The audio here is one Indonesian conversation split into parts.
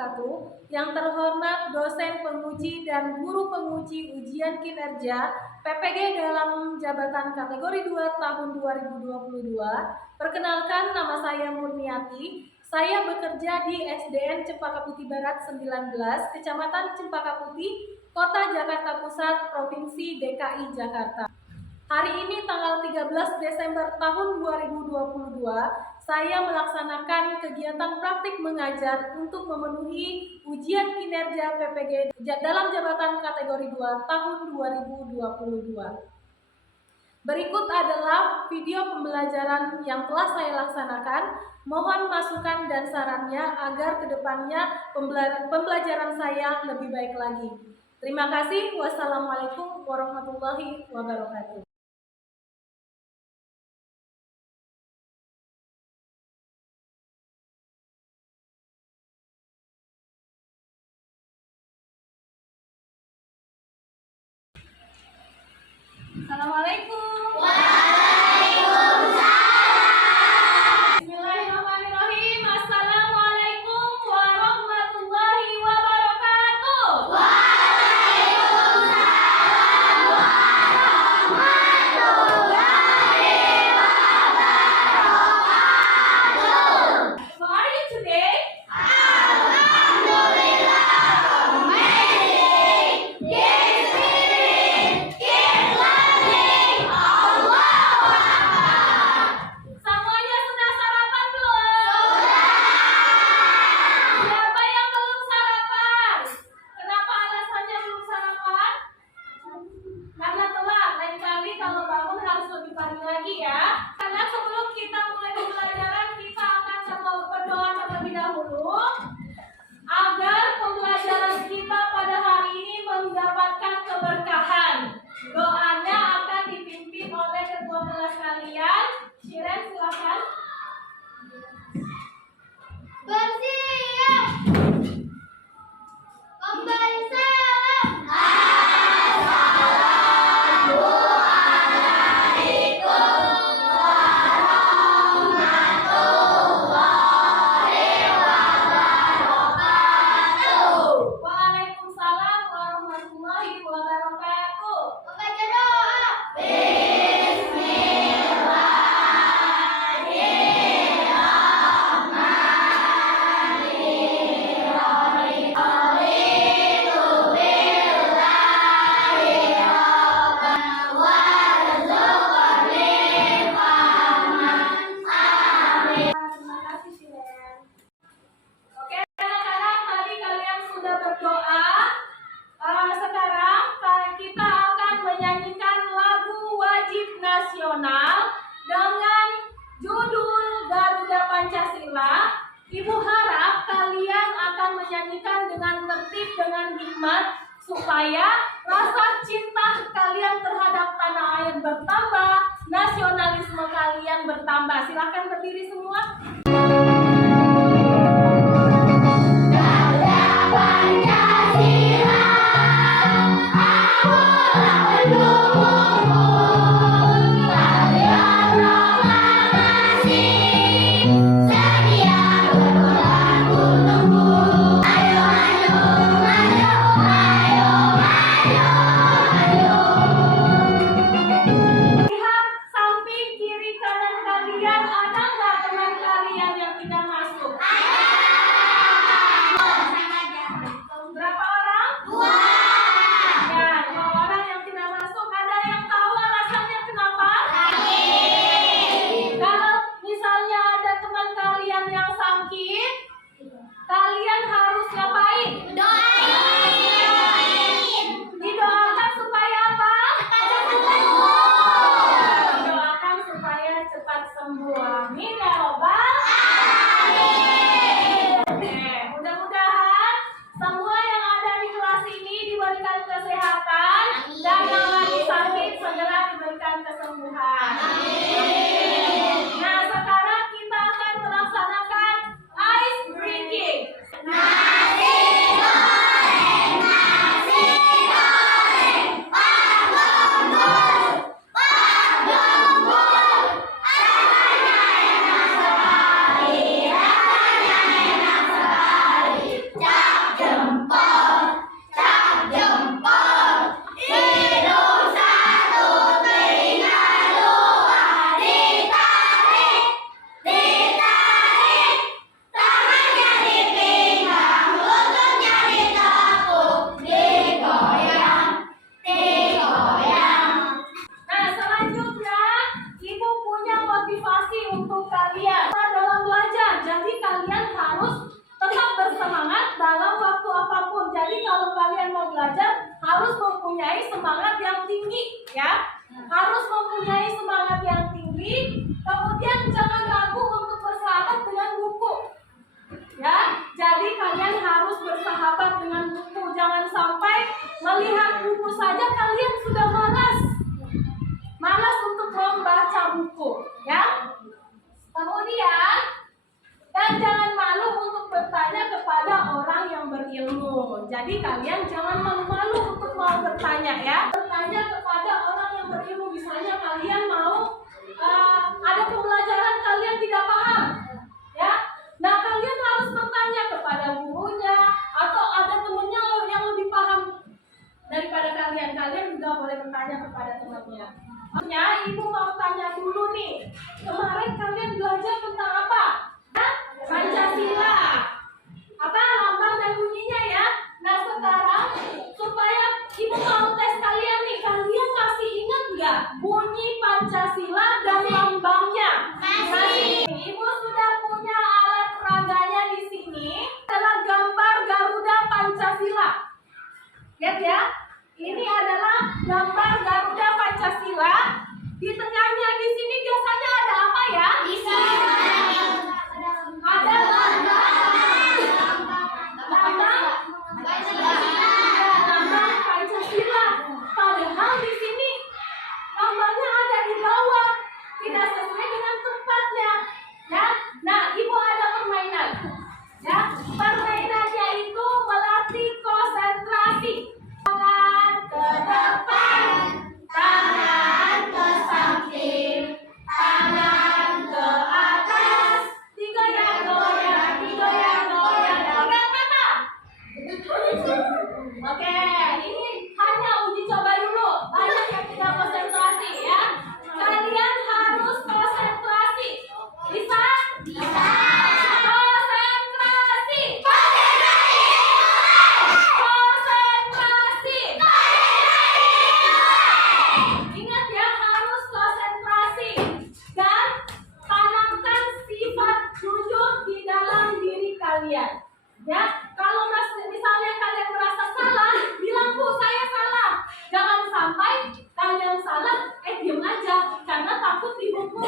wabarakatuh. Yang terhormat dosen penguji dan guru penguji ujian kinerja PPG dalam jabatan kategori 2 tahun 2022. Perkenalkan, nama saya Murniati. Saya bekerja di SDN Cempaka Putih Barat 19, Kecamatan Cempaka Putih, Kota Jakarta Pusat, Provinsi DKI Jakarta. Hari ini tanggal 13 Desember tahun 2022, saya melaksanakan kegiatan praktik mengajar untuk memenuhi ujian kinerja PPG dalam jabatan kategori 2 tahun 2022. Berikut adalah video pembelajaran yang telah saya laksanakan. Mohon masukan dan sarannya agar kedepannya pembelajaran saya lebih baik lagi. Terima kasih. Wassalamualaikum warahmatullahi wabarakatuh. Assalamualaikum. Bismillahirrahmanirrahim. Assalamualaikum warahmatullahi wabarakatuh. How are you today? Semuanya sudah sarapan belum? Siapa yang belum sarapan? Kenapa alasannya belum sarapan? Karena telat. Lain kali kalau bangun harus lebih pagi lagi ya. Karena sebelum kita mulai pembelajaran, kita akan berdoa terlebih dahulu agar pembelajaran kita pada hari ini mendapatkan keberkahan. Doanya akan dipimpin oleh ketua kelas kalian. Shiren, silakan. Bersiap. Kembali salam. Waalaikumsalam warahmatullahi wabarakatuh. Membaca doa. Terima kasih, Shiren. Oke, anak-anak, tadi kalian sudah berdoa. Sekarang kita akan menyanyikan lagu wajib nasional dengan judul Garuda Pancasila. Ibu harap kalian akan menyanyikan dengan tertib, dengan hikmat, supaya rasa cinta kalian terhadap tanah air bertambah, nasionalisme kalian bertambah. Silakan berdiri semua. Lihat samping kiri kanan kalian, ada nggak teman kalian belajar harus mempunyai semangat yang tinggi, ya. Harus mempunyai semangat yang tinggi. Kemudian jangan ragu untuk bersahabat dengan buku. Ya, jadi kalian harus bersahabat dengan buku. Jangan sampai melihat buku saja kalian sudah malas untuk membaca buku, ya. Kemudian, dan jangan malu untuk bertanya kepada orang yang berilmu. Jadi kalian jangan malu-malu untuk mau bertanya, ya. Bertanya kepada orang yang berilmu. Misalnya kalian mau ada pembelajaran kalian tidak paham, ya. Nah, kalian harus bertanya kepada gurunya atau ada temannya yang lebih paham daripada kalian. Kalian juga boleh bertanya kepada temannya. Makanya ibu mau tanya dulu nih, kemarin kalian belajar tentang apa? Hah? Pancasila. Apa lambang dan bunyinya, ya? Nah, sekarang supaya ibu mau tes kalian nih, kalian masih ingat nggak bunyi Pancasila dan lambangnya? Masih. Ibu sudah punya alat peraganya di sini. Adalah gambar Garuda Pancasila. Lihat ya, ini adalah gambar Garuda Pancasila. Di tengahnya di sini biasanya ada apa ya? Ada lambang Pancasila. Padahal di sini lambangnya ada di bawah, tidak sesuai dengan tempatnya. Ya, nah ibu ada permainan. Ya, permainannya itu melatih konsentrasi. Tangan ke depan, tangan ke samping, tangan ke atas, digoyang-goyang, digoyang-goyang, pegang mata. Oke, ini hanya uji coba dulu. Banyak yang tidak konsentrasi, ya. Kalian harus konsentrasi. Bisa? Bisa. Konsentrasi. Konsentrasi. Ingat ya, harus konsentrasi dan tanamkan sifat jujur di dalam diri kalian. Ya, kalau misalnya kalian merasa salah, bilang Bu, saya salah. Jangan sampai kalian salah, diam aja karena takut dihukum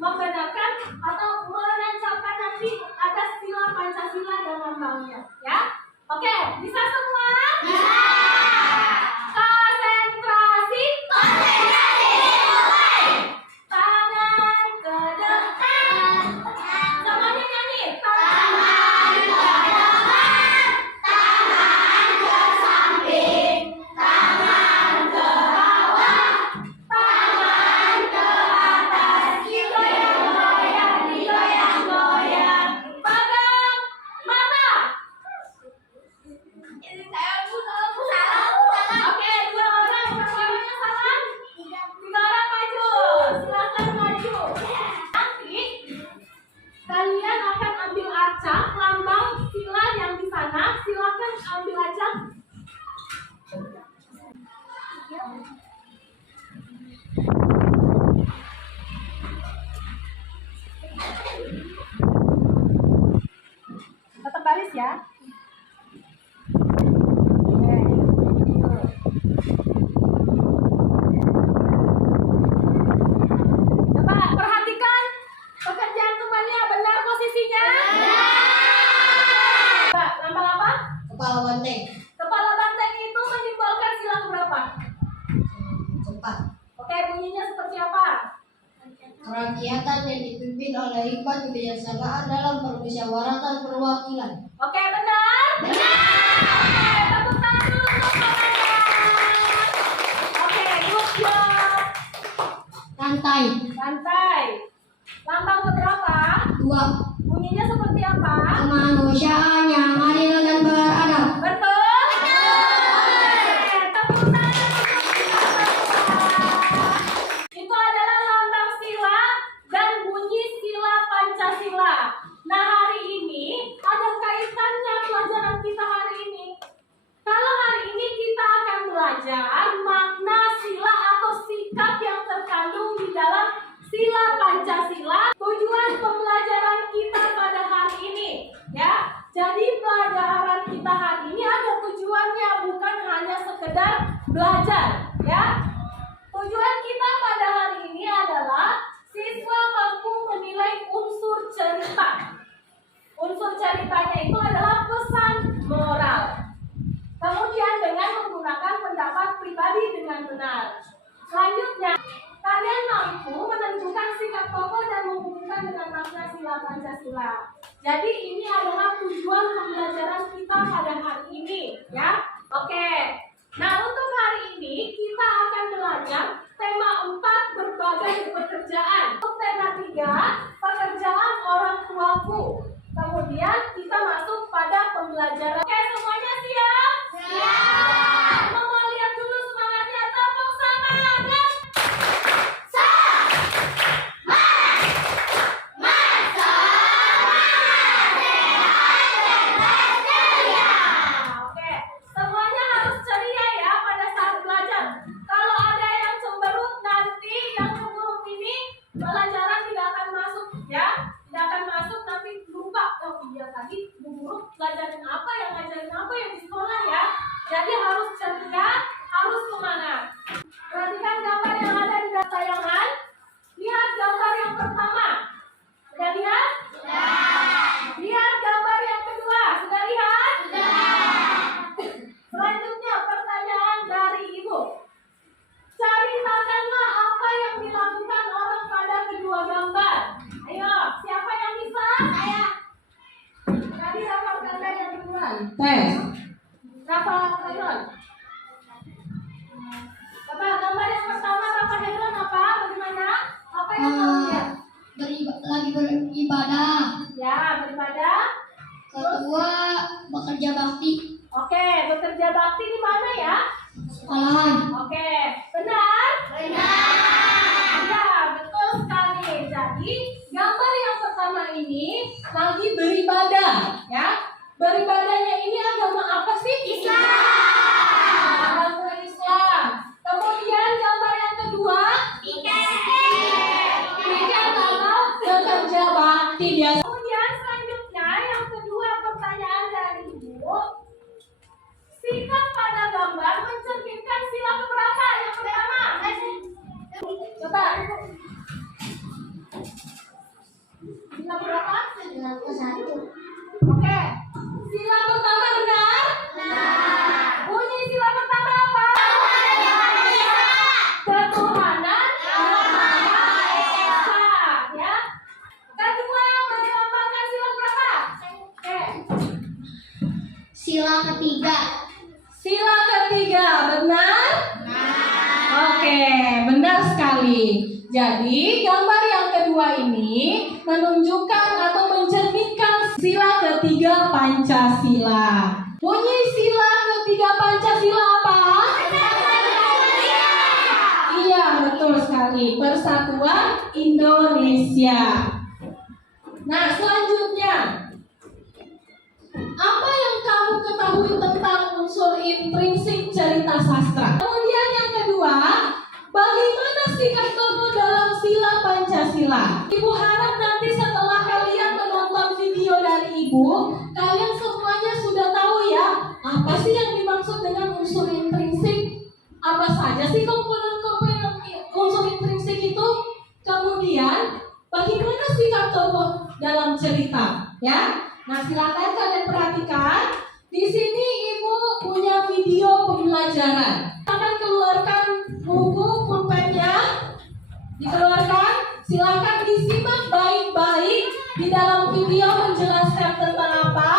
membedakan atau menancapkan nanti ada sila Pancasila dan lambangnya. Ya, oke, bisa semua? Bisa. Konsentrasi. Tangan ke depan. Semuanya nyanyi. Tangan ke depan. Tangan ke samping. Tangan ke bawah. Tangan ke atas. Digoyang-goyang, digoyang-goyang. Pegang mata. Oke, 2 orang, berapa salah? 3 orang maju. Silakan maju. Nanti kalian akan ambil acak lambang sila yang di sana. Silakan ambil acak. Tetap baris ya. Coba perhatikan pekerjaan temannya, benar posisinya? Benar. Lambang apa? Kepala banteng. Kepala banteng itu menyimbolkan sila keberapa? Keempat. Oke, bunyinya seperti apa? Kerakyatan yang dipimpin oleh hikmat kebijaksanaan dalam permusyawaratan perwakilan. Oke, benar? Benar. Oke, tepuk tangan dulu untuk temannya. Oke, good job. Rantai. Santai. Lambang keberapa? 2. Bunyinya seperti apa? Kemanusiaan yang adil dan beradab. Betul? Oke, tepuk tangan untuk kita semua. Itu adalah lambang sila dan bunyi sila Pancasila. Nah, hari ini ada kaitannya pelajaran kita hari ini. Kalau hari ini kita akan belajar makna sila atau sikap yang terkandung di dalam sila Pancasila. Tujuan pembelajaran kita pada hari ini, ya. Jadi belajar, ya. Tujuan kita pada hari ini adalah siswa mampu menilai unsur cerita. Unsur ceritanya itu adalah pesan moral. Kemudian dengan menggunakan pendapat pribadi dengan benar. Selanjutnya, kalian mampu menentukan sikap tokoh dan menghubungkan dengan makna sila Pancasila. Jadi ini adalah tujuan pembelajaran kita pada hari ini, ya. Oke. Nah, untuk hari ini kita akan belajar tema 4 berbagai pekerjaan. Untuk tema 3, pekerjaan orang tuaku. Kemudian kita masuk pada pembelajaran. Oke, semuanya siap? Siap. Mau lihat dulu semangatnya, tepuk semangat. Oke, semuanya harus ceria ya pada saat belajar. Kalau ada yang cemberut nanti, yang cemberut ini pelajaran tidak akan masuk ya, tidak akan masuk nanti lupa. Oh iya tadi Bu Guru pelajarin apa yang ngajarin apa yang di sekolah ya. Jadi harus ceria, harus semangat. Perhatikan gambar yang ada di tayangan. Lihat gambar yang pertama. Sudah lihat? Lihat gambar yang kedua. Sudah lihat? Selanjutnya pertanyaan dari Ibu. Ceritakanlah apa yang dilakukan orang pada kedua gambar. Ayo, siapa yang bisa? Saya. Tadi Rafa gambar yang kedua. Tes. Rafa Hedron. Apa gambar yang pertama Rafa Hedron apa? Bagaimana? Apa yang kamu lihat? Lagi beribadah. Ya, beribadah. Kedua, bekerja bakti. Oke, bekerja bakti di mana ya? Sekolahan. Oke, benar? Benar. Ya, betul sekali. Jadi, gambar yang pertama ini lagi beribadah, ya. Beribadahnya ini agama apa sih? Islam. Agama Islam. Kemudian gambar yang kedua, ini adalah bekerja bakti biasa. Kemudian selanjutnya yang kedua pertanyaan dari Ibu. Sikap pada gambar mencerminkan sila keberapa? Yang pertama. Coba. Sila berapa? Sila ke-1. Oke. Sila pertama benar? Bunyi sila pertama apa? Ketuhanan Yang Maha Esa, ya. Kedua melambangkan sila berapa? Oke. Sila ketiga. Sila ketiga, benar? Oke, benar sekali. Jadi, gambar yang kedua ini menunjukkan atau mencerminkan sila ketiga Pancasila. Bunyi sila ketiga Pancasila apa? Iya, betul sekali. Persatuan Indonesia. Nah, selanjutnya. Apa yang kamu ketahui tentang unsur intrinsik cerita sastra? Kemudian yang kedua, bagaimana sikap tokoh dalam sila Pancasila? Ibu harap nanti setelah kalian menonton video dari Ibu, kalian semuanya sudah tahu ya, apa sih yang dimaksud dengan unsur intrinsik? Apa saja sih komponen-komponen unsur intrinsik itu? Kemudian, bagaimana sikap tokoh dalam cerita? Ya, nah silakan kalian perhatikan. Di sini Ibu punya video pembelajaran. Akan keluarkan buku pulpennya, dikeluarkan. Silakan disimak baik-baik. Di dalam video menjelaskan tentang apa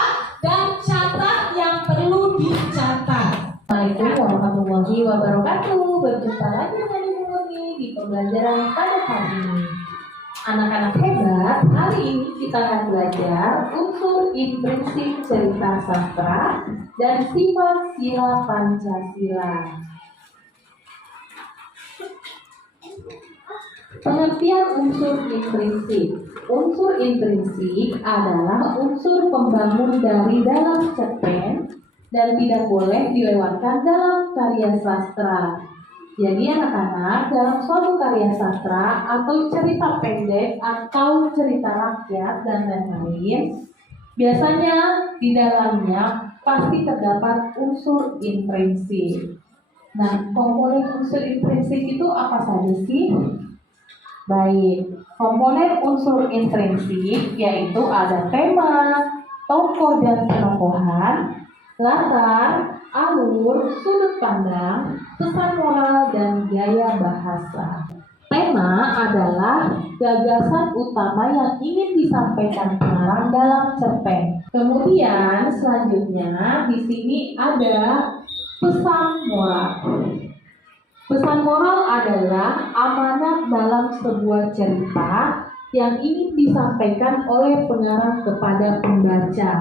dan catat yang perlu dicatat. Assalamualaikum warahmatullahi wabarakatuh. Berjumpa lagi dengan Ibu Murni di pembelajaran pada hari ini. Anak-anak hebat, hari ini kita akan belajar unsur intrinsik cerita sastra dan sifat sila Pancasila. Pengertian unsur intrinsik. Unsur intrinsik adalah unsur pembangun dari dalam cerpen dan tidak boleh dilewatkan dalam karya sastra. Jadi anak-anak, dalam suatu karya sastra atau cerita pendek atau cerita rakyat dan lain-lain, biasanya di dalamnya pasti terdapat unsur intrinsik. Nah, komponen unsur intrinsik itu apa saja sih? Baik, komponen unsur intrinsik yaitu ada tema, tokoh dan penokohan, latar, alur, sudut pandang, pesan moral, dan gaya bahasa. Tema adalah gagasan utama yang ingin disampaikan pengarang dalam cerpen. Kemudian selanjutnya di sini ada pesan moral. Pesan moral adalah amanat dalam sebuah cerita yang ingin disampaikan oleh pengarang kepada pembaca.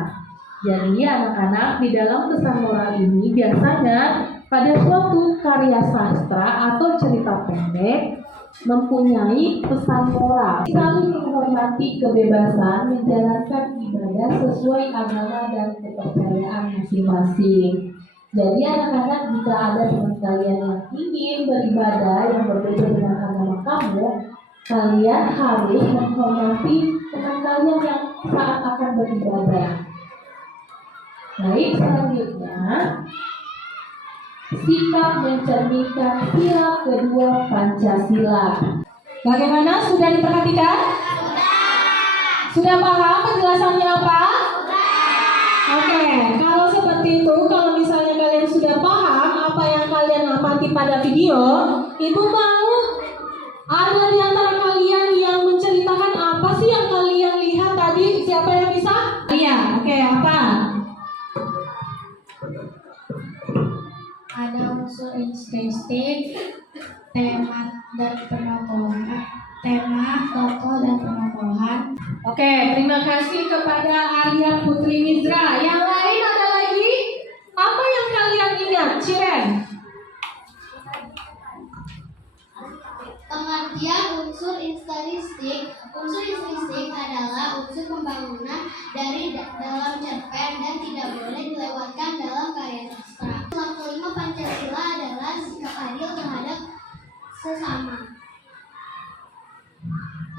Jadi anak-anak, di dalam pesan moral ini biasanya pada suatu karya sastra atau cerita pendek mempunyai pesan moral. Saling menghormati kebebasan menjalankan ibadah sesuai agama dan kepercayaan masing-masing. Jadi anak-anak, jika ada teman kalian yang ingin beribadah yang berbeda dengan agama kamu, kalian harus menghormati teman kalian yang saat akan beribadah. Baik, selanjutnya sikap mencerminkan sila kedua Pancasila. Bagaimana? Sudah diperhatikan? Sudah paham penjelasannya apa? Oke, kalau seperti itu, kalau misalnya kalian sudah paham apa yang kalian amati pada video, Ibu mau ada di antara kalian yang menceritakan apa sih yang kalian lihat tadi? Siapa yang bisa? Iya, oke, apa? Ada unsur intrinsik, tema dan penokohan, tema, tokoh dan penokohan. Oke, terima kasih kepada Alia Putri Mizra. Yang lain ada lagi? Apa yang kalian ingat, Ciren? Pengertian unsur intrinsik. Unsur intrinsik adalah unsur pembangunan dari dalam cerpen dan tidak boleh dilewatkan dalam karya sastra. Yang kelima, Pancasila adalah sikap adil terhadap sesama.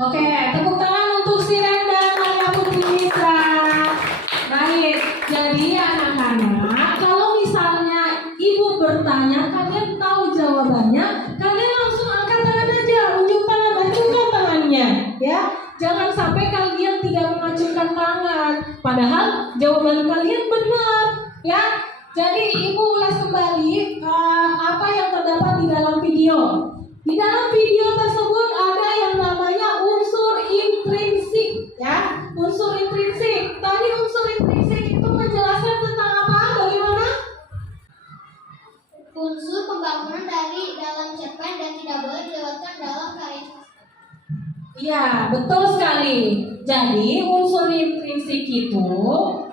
Oke, tepuk tangan untuk Ciren dan Alia Putri Mizra. Baik, jadi anak-anak, kalau misalnya ibu bertanya, kalian tahu jawabannya, kalian langsung angkat tangan aja, unjuk tangan, acungkan tangannya, ya. Jangan sampai kalian tidak mengacungkan tangan, padahal jawaban kalian benar, ya. Jadi ibu ulas kembali apa yang terdapat di dalam video. Di dalam video tersebut ada yang namanya unsur intrinsik, ya. Unsur intrinsik. Tadi unsur intrinsik itu menjelaskan tentang apa? Bagaimana? Unsur pembangunan dari dalam cerpen dan tidak boleh dilewatkan dalam karya sastra. Iya, betul sekali. Jadi unsur intrinsik itu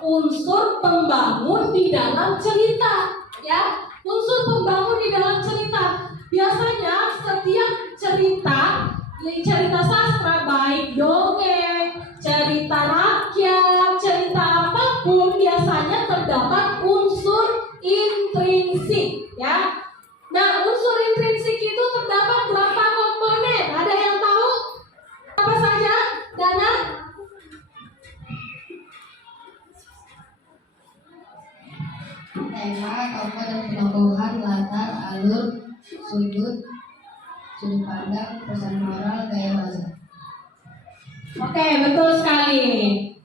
unsur pembangun di dalam cerita, ya. Unsur pembangun di dalam cerita. Biasanya setiap cerita sastra, baik dongeng, cerita rakyat, cerita apapun, biasanya terdapat unsur intrinsik, ya. Nah, unsur intrinsik itu terdapat berapa komponen? Ada yang tahu? Apa saja? Dana? Tema, tokoh dan penokohan, latar, alur, sudut pandang, pesan moral, gaya bahasa. Oke, betul sekali.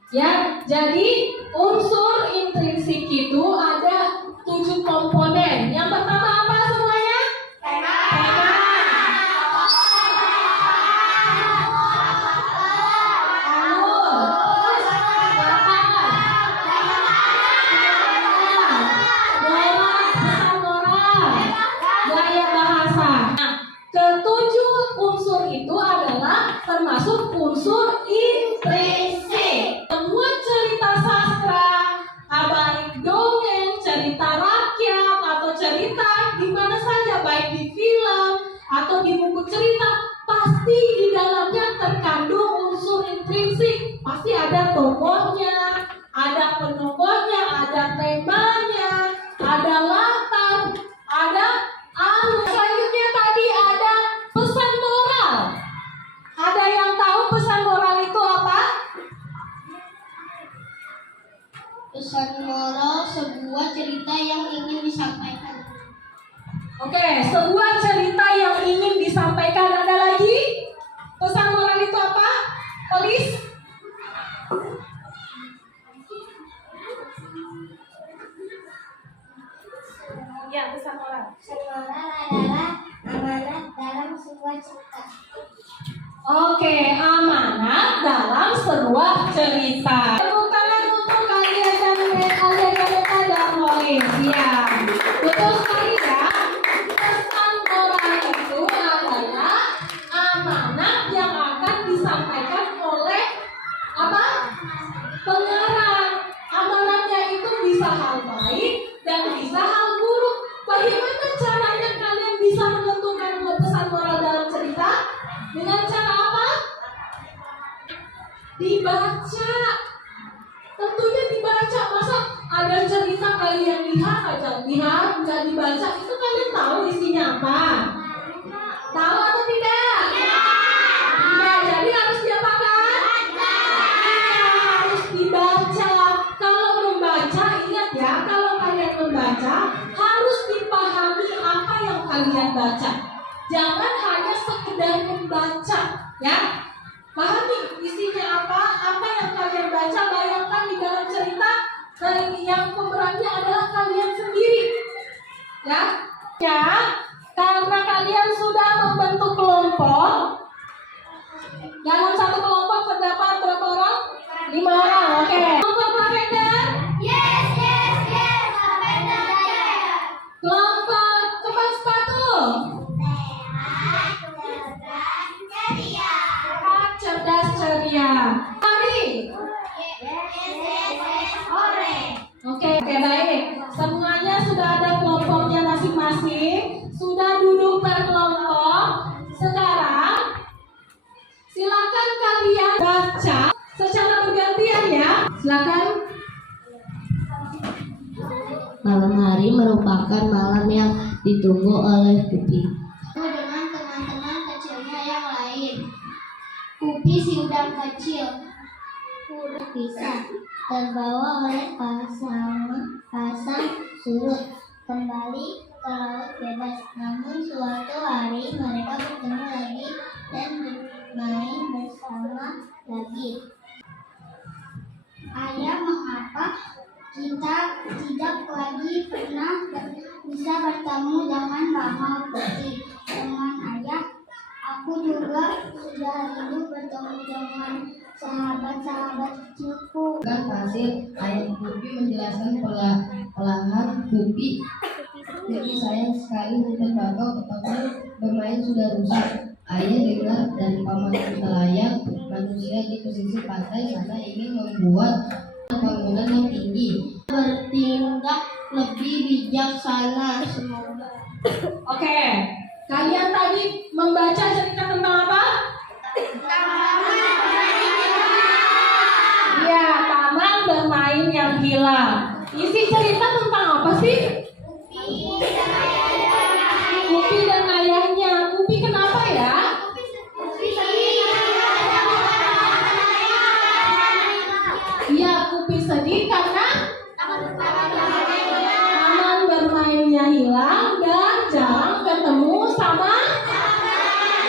Ya, jadi unsur intrinsik itu ada 7 komponen. Yang pertama apa semuanya? Tema. Alur. Pesan moral. Gaya bahasa. Nah, ketujuh unsur itu adalah termasuk unsur intrinsik. Semua cerita sastra, baik dongeng, cerita rakyat, atau cerita di mana saja, baik di film atau di buku cerita, pasti di dalamnya terkandung unsur intrinsik. Pasti ada tokohnya, ada penokohnya, ada temanya, ada latar, ada alur. Selanjutnya tadi ada pesan moral. Ada yang tahu pesan moral itu apa? Pesan moral sebuah cerita yang ingin disampaikan. Oke, sebuah cerita yang ingin disampaikan. Ada lagi? Pesan moral itu apa? Polis? Ya, pesan moral. Moral adalah amanat dalam sebuah cerita. Oke, amanat dalam sebuah cerita. Tepuk tangan untuk kalian dan polis. Ya, betul sekali ya. Pesan moral itu adalah amanat yang akan disampaikan oleh apa? Pengarang. Amanatnya itu bisa hal baik dan bisa hal buruk. Bagaimana caranya kalian bisa menentukan pesan moral dalam cerita? Dengan cara apa? Dibaca. Tentunya dibaca. Masa ada cerita kalian lihat aja, nggak dibaca, itu kalian tahu isinya apa? Tahu atau tidak? Ya, jadi harus diapakan? Harus dibaca. Kalau membaca, ingat ya, kalau kalian membaca harus dipahami apa yang kalian baca. Jangan hanya sekedar membaca, ya. Pahami isinya apa yang kalian baca. Bayangkan di dalam cerita yang pemerannya adalah kalian sendiri, ya. Karena kalian sudah membentuk kelompok. Dalam satu kelompok terdapat berapa orang? 5 orang. Oke. Kelompok lavender? Yes, lavender. Kelompok kembang sepatu? Cerdas ceria. Hari? Oke, baik. Semuanya sudah ada kelompoknya masing-masing. Sudah duduk berkelompok. Sekarang silakan kalian baca secara bergantian ya. Silakan. Malam hari merupakan malam yang ditunggu oleh Kupi. Dengan teman-teman kecilnya yang lain. Kupi si udang kecil. Bisa terbawa oleh pasang surut kembali ke laut bebas. Namun suatu hari mereka bertemu lagi dan bermain bersama lagi. Ayah, mengapa kita tidak lagi pernah bisa bertemu dengan Mama Putih? Dengan ayah, aku juga sudah rindu bertemu dengan sahabat-sahabat kecilku. Bukan pasir, ayah Kupi menjelaskan perlahan. Kupi sayang sekali hutan bakau tetapi bermain sudah rusak. Ayah dengar dari paman nelayan manusia di pesisir pantai sana ingin membuat bangunan yang tinggi. Bertindak lebih bijaksana. Semoga. Oke. Kalian tadi membaca cerita tentang apa? Ya, taman bermain yang hilang. Isi cerita tentang apa sih? Kupi dan ayahnya. Kupi kenapa ya? Iya, Kupi sedih karena taman bermainnya hilang dan jarang ketemu sama.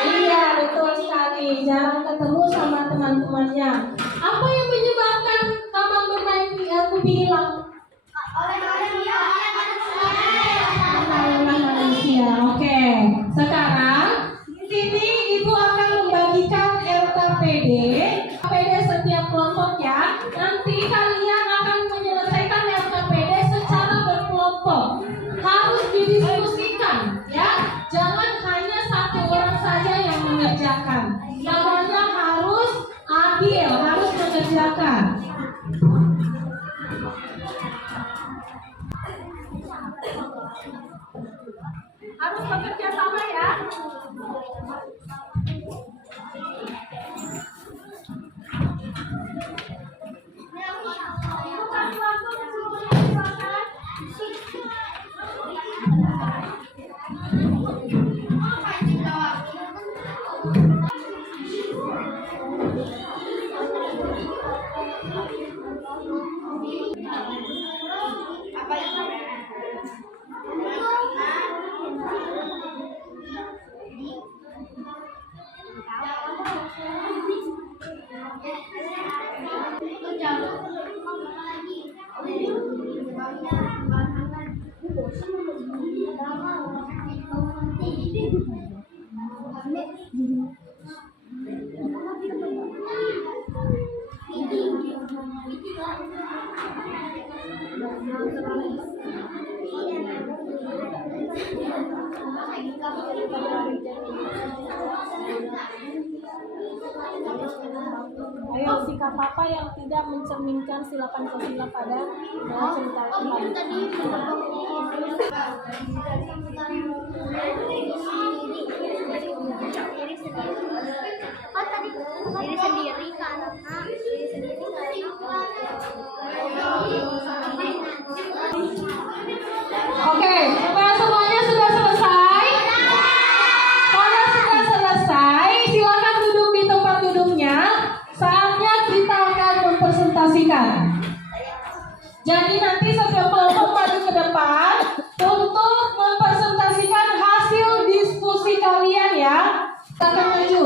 Iya, betul sekali. Jarang ketemu sama teman-temannya. Apa yang menyebabkan taman bermain Kupi hilang? Karena manusia. Oke. Sekarang di sini Ibu akan membagikan RKPD. RKPD setiap kelompok ya. Nanti kalian akan menyelesaikan RKPD secara berkelompok. Harus didiskusikan ya. Jangan hanya satu orang saja yang mengerjakan. Semuanya harus adil, harus mengerjakan. Harus bekerja sama ya. Bukan langsung semuanya silakan. Apa yang Ayo, sikap apa yang tidak mencerminkan sila Pancasila pada dalam cerita ini? Diri sendiri karena Oke, semuanya sudah selesai? Kalau sudah selesai, silakan duduk di tempat duduknya. Saatnya kita akan mempresentasikan. Jadi nanti setiap kelompok maju ke depan untuk mempresentasikan hasil diskusi kalian ya. Akan maju.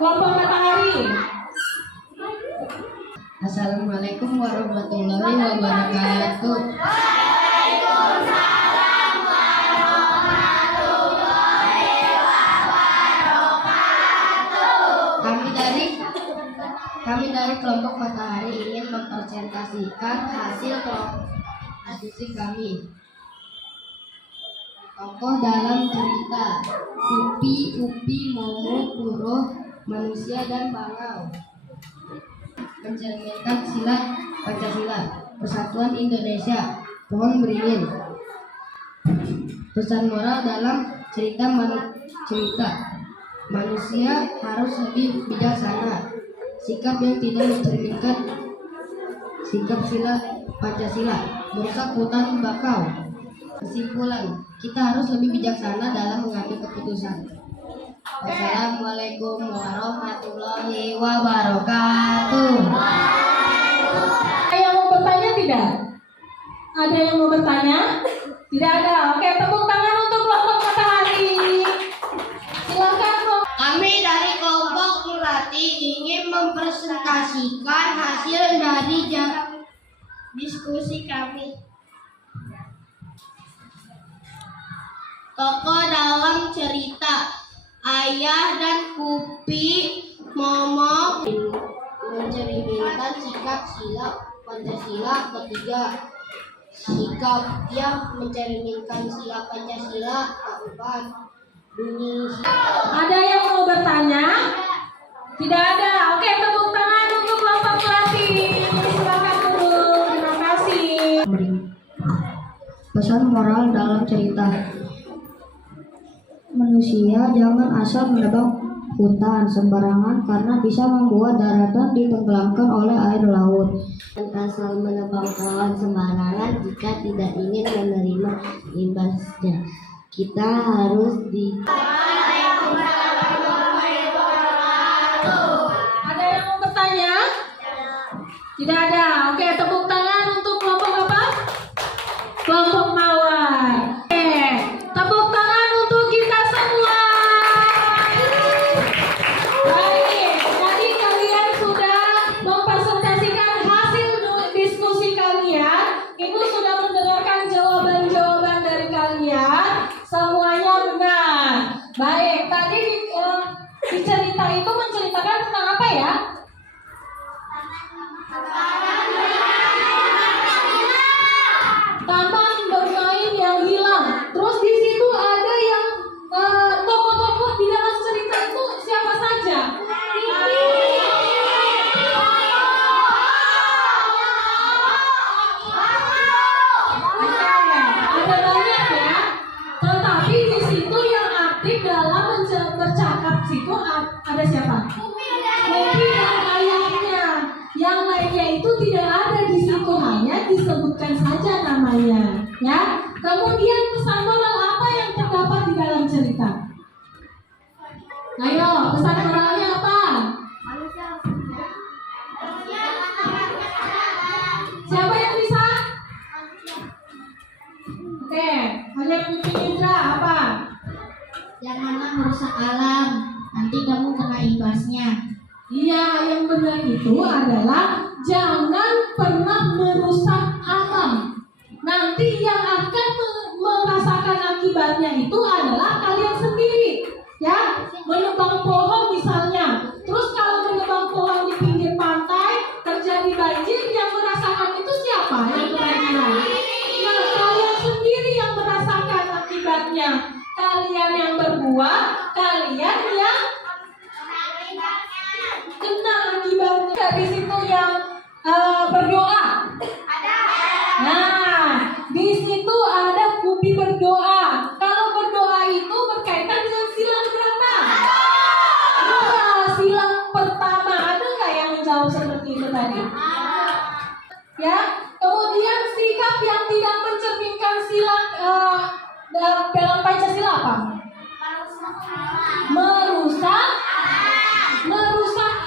Kelompok Matahari. Assalamualaikum warahmatullahi wabarakatuh. Kami dari kelompok Matahari ingin mempresentasikan hasil kelompok diskusi kami. Tokoh dalam cerita: Upi, Momo, Kuro, manusia dan bangau. Mencerminkan sila Pancasila, Persatuan Indonesia, pohon beringin. Pesan moral dalam cerita manusia harus lebih bijaksana. Sikap yang tidak mencerminkan sikap sila Pancasila, merusak hutan bakau. Kesimpulan, kita harus lebih bijaksana dalam mengambil keputusan. Wassalamualaikum warahmatullahi wabarakatuh. Ada yang mau bertanya tidak? Ada yang mau bertanya? Tidak ada. Oke, tepuk tangan untuk kelompok Matahari. Silakan. Kami dari kelompok Melati ingin mempresentasikan hasil dari diskusi kami. Tokoh dalam cerita: Ayah dan Kupi, Momo. Mencerminkan sikap sila Pancasila. Ketiga, sikap yang mencerminkan sila Pancasila. Keempat, bunyi. Ada yang mau bertanya? Tidak ada. Oke, tepuk tangan untuk kelompok Melati. Silakan turun. Terima kasih. Pesan moral dalam cerita: manusia jangan asal menebang hutan sembarangan karena bisa membuat daratan ditenggelamkan oleh air laut. Asal menebang pohon sembarangan jika tidak ingin menerima imbasnya. Kita harus Ada yang mau bertanya? Tidak ada. Oke, tepuk tangan untuk kelompok apa? Kelompok Mawar. Oke, tepuk tangan untuk kita semua. Baik, tadi kalian sudah mempresentasikan hasil diskusi kalian. Ibu sudah mendengarkan jawaban-jawaban dari kalian. Semuanya benar. Baik, tadi di cerita itu menceritakan tentang apa ya? Taman bermain yang hilang. Terus di situ ada yang tokoh-tokoh di dalam cerita itu siapa saja? Ada banyak ya. Tetapi di situ yang aktif dalam bercakap situ ada siapa? Kupi dan ayahnya. Yang lainnya itu tidak ada di situ, hanya disebutkan saja namanya. Ya. Kemudian pesan moral apa yang terdapat di dalam cerita? Ayo, pesan moralnya apa? Siapa yang bisa? Oke, hanya Kupi Indra apa? Janganlah merusak alam, nanti kamu kena imbasnya. Iya, yang benar itu adalah jangan pernah merusak alam. Nanti yang akan merasakan akibatnya itu adalah kalian sendiri. Ya, menebang pohon misalnya. Terus kalau menebang pohon di pinggir pantai terjadi banjir, yang merasakan itu siapa? Yang kebanjiran. sikap yang tidak mencerminkan sila dalam Pancasila apa? Merusak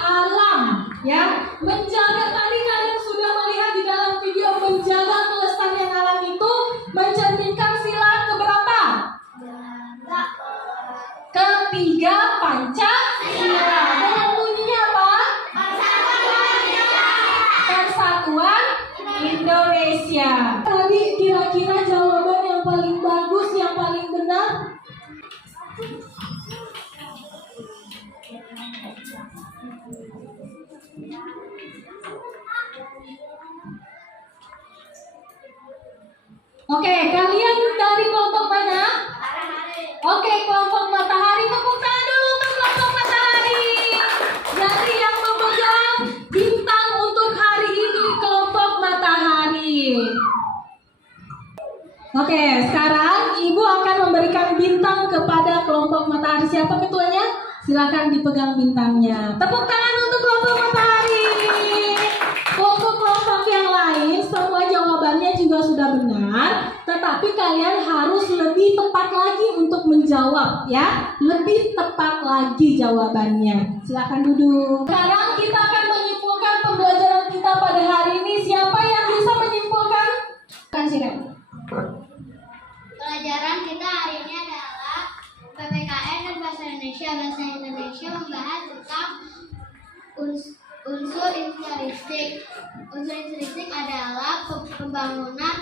alam, ya. Menjaga, tadi kalian sudah melihat di dalam video, menjaga kelestarian alam itu mencerminkan sila keberapa? Ketiga Pancasila. Dengan bunyinya apa? Persatuan Indonesia. Tadi kira-kira jawaban yang paling bagus, yang paling benar? Oke, kalian dari kelompok mana? Oke, kelompok matahari. Tepuk tangan dulu untuk kelompok matahari. Jadi yang memegang bintang untuk hari ini kelompok matahari. Oke, sekarang Ibu akan memberikan bintang kepada kelompok matahari. Siapa ketuanya? Silakan dipegang bintangnya. Tepuk tangan untuk kelompok matahari. Kelompok-kelompok yang lain semua jawabannya juga sudah benar, tetapi kalian harus lebih tepat lagi untuk menjawab, ya. Lebih tepat lagi jawabannya. Silakan duduk. Sekarang kita akan menyimpulkan pembelajaran kita pada hari ini. Siapa yang bisa menyimpulkan? Pelajaran kita hari ini adalah PPKN dan Bahasa Indonesia. Bahasa Indonesia membahas tentang unsur intrinsik. Unsur intrinsik adalah pembangunan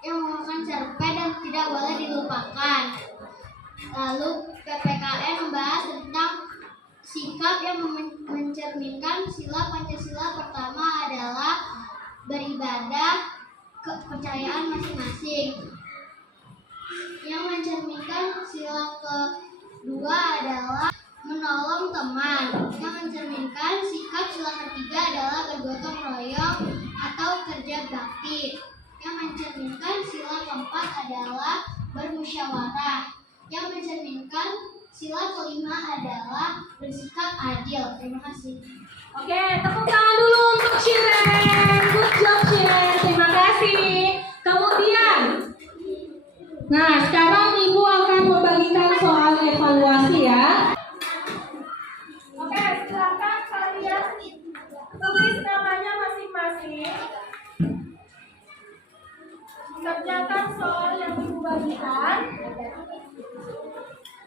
yang memakan cerpen dan tidak boleh dilupakan. Lalu PPKN membahas tentang sikap yang mencerminkan sila Pancasila. Pertama adalah beribadah, kepercayaan masing-masing. Yang mencerminkan sila kedua adalah menolong teman. Yang mencerminkan sikap sila ketiga adalah bergotong royong atau kerja bakti. Yang mencerminkan sila keempat adalah bermusyawarah. Yang mencerminkan sila kelima adalah bersikap adil. Terima kasih. Oke, tepuk tangan dulu untuk Shiren. Good job Shiren. Terima kasih. Kemudian, nah sekarang Ibu akan membagikan soal evaluasi, ya. Oke, silakan kalian tulis namanya masing-masing. Kerjakan soal yang Ibu bagikan.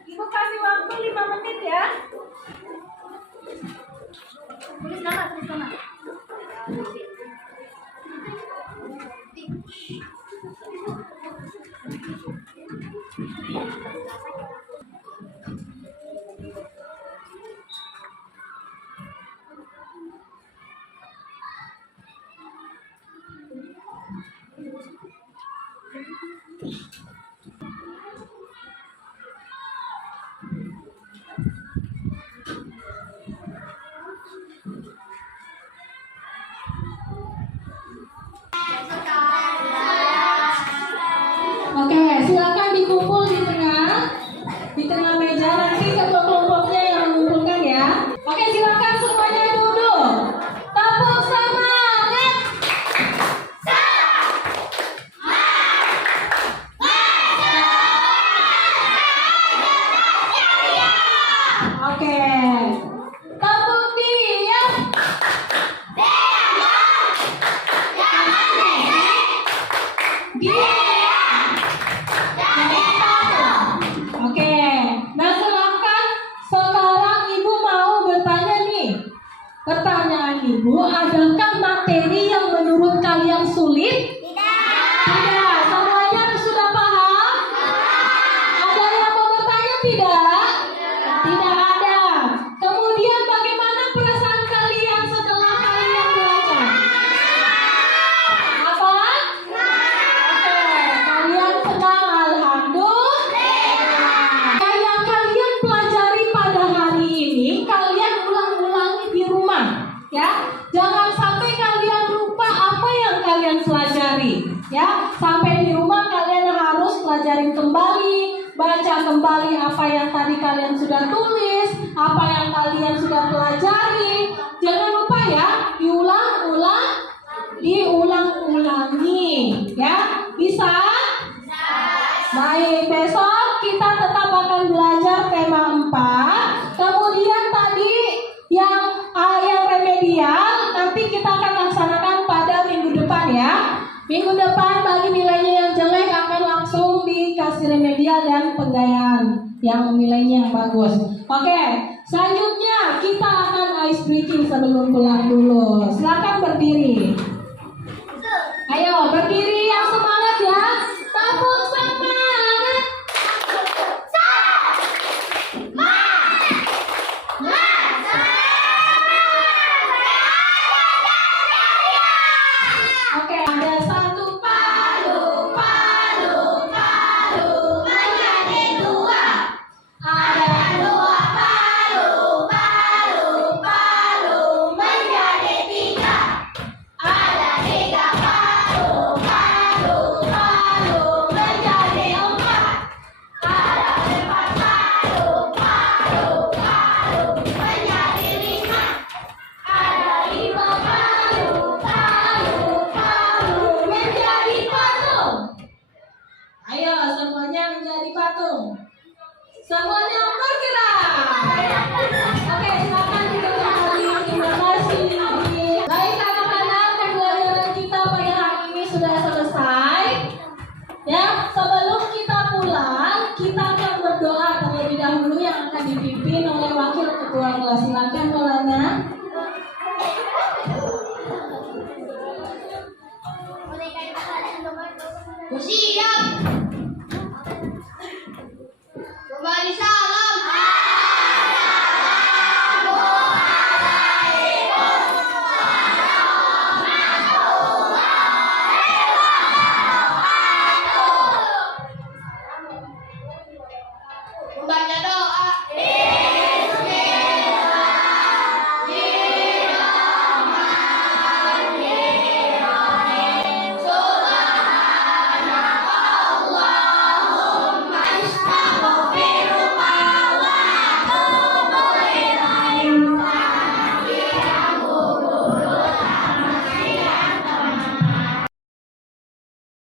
Ibu kasih waktu 5 menit, ya. Tulis nama. Oke, silakan dikumpul di tengah meja, nanti kelompok-kelompoknya yang mengumpulkan, ya. Oke, silakan semuanya duduk. Tepuk semangat. Oke. Tepuk diam. Oke, nah sekarang Ibu mau bertanya nih. Pertanyaan Ibu, adakah materi yang menurut kalian sulit? Tidak. Semuanya sudah paham? Ada yang mau bertanya tidak? Tidak ada. Kemudian bagaimana perasaan kalian setelah kalian belajar? Apa? Oke, kalian senang, alhamdulillah. Yang kalian pelajari pada hari ini, kalian ulang-ulangi di rumah, ya. Jangan sampai kalian lupa apa yang kalian pelajari, ya. Sampai di rumah kalian harus pelajarin kembali, baca kembali apa yang tadi kalian sudah tulis, apa yang kalian sudah pelajari. Jangan lupa, ya, diulang-ulangi, ya. Minggu depan bagi nilainya yang jelek akan langsung dikasih remedial dan penggayaan yang nilainya yang bagus. Oke, selanjutnya kita akan ice breaking sebelum pulang dulu. Silakan berdiri. Ayo berdiri yang semangat ya. Tepuk semangat. Oke, ada satu palu, palu, palu menjadi dua. Ada dua palu, palu, palu menjadi tiga. Ada tiga palu, palu, palu menjadi empat. Ada empat palu, palu, palu menjadi lima. Ada lima palu, palu, palu menjadi patung. Ayo semuanya menjadi patung. Semuanya bergerak. Oke, silakan duduk kembali. Terima kasih. Baik anak-anak, pembelajaran kita pada hari ini sudah selesai. Ya, sebelum kita pulang, kita akan berdoa terlebih dahulu yang akan dipimpin oleh wakil ketua kelas. Silakan Maulana. Musik.